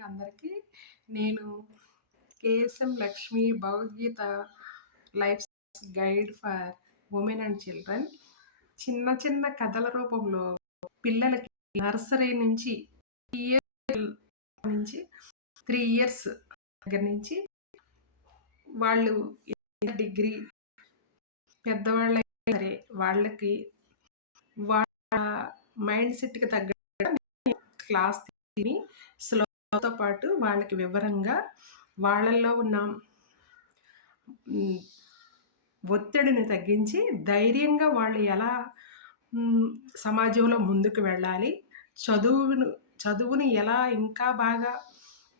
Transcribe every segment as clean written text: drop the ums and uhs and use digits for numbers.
అందరికీ. నేను KSM Lakshmi Bhagavad Gita life guide for women and children చిన్న చిన్న కథల రూపంలో పిల్లలకి నర్సరీ నుంచి నుంచి 3 ఇయర్స్ దగ్గర నుంచి వాళ్ళు డిగ్రీ పెద్దవాళ్ళైనా సరే వాళ్ళకి వాళ్ళ మైండ్ సెట్‌కి తగ్గట్టుగా క్లాస్ తిని స్లోతో పాటు వాళ్ళకి వివరంగా వాళ్ళల్లో ఉన్న ఒత్తిడిని తగ్గించి ధైర్యంగా వాళ్ళు ఎలా సమాజంలో ముందుకు వెళ్ళాలి, చదువుని ఎలా ఇంకా బాగా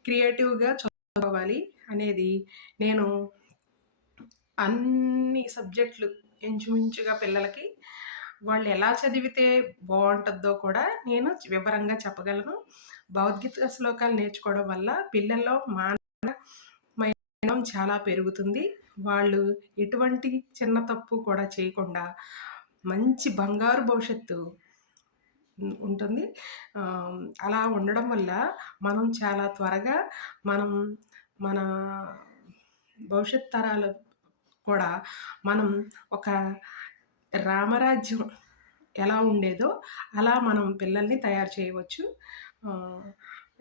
క్రియేటివ్‌గా చదువుకోవాలి అనేది నేను అన్ని సబ్జెక్టులు ఇంచుమించుగా పిల్లలకి వాళ్ళు ఎలా చదివితే బావుంటుందో కూడా నేను వివరంగా చెప్పగలను. భగవద్గీత శ్లోకాలు నేర్చుకోవడం వల్ల పిల్లల్లో జ్ఞానం చాలా పెరుగుతుంది. వాళ్ళు ఎటువంటి చిన్న తప్పు కూడా చేయకుండా మంచి బంగారు భవిష్యత్తు ఉంటుంది. అలా ఉండడం వల్ల మనం చాలా త్వరగా మన భవిష్యత్ తరాలు కూడా మనం ఒక రామరాజ్యం ఎలా ఉండేదో అలా మనం పిల్లల్ని తయారు చేయవచ్చు.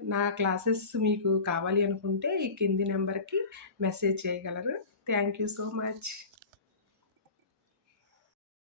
నా క్లాసెస్ మీకు కావాలి అనుకుంటే ఈ కింది నెంబర్‌కి మెసేజ్ చేయగలరు. Thank you so much.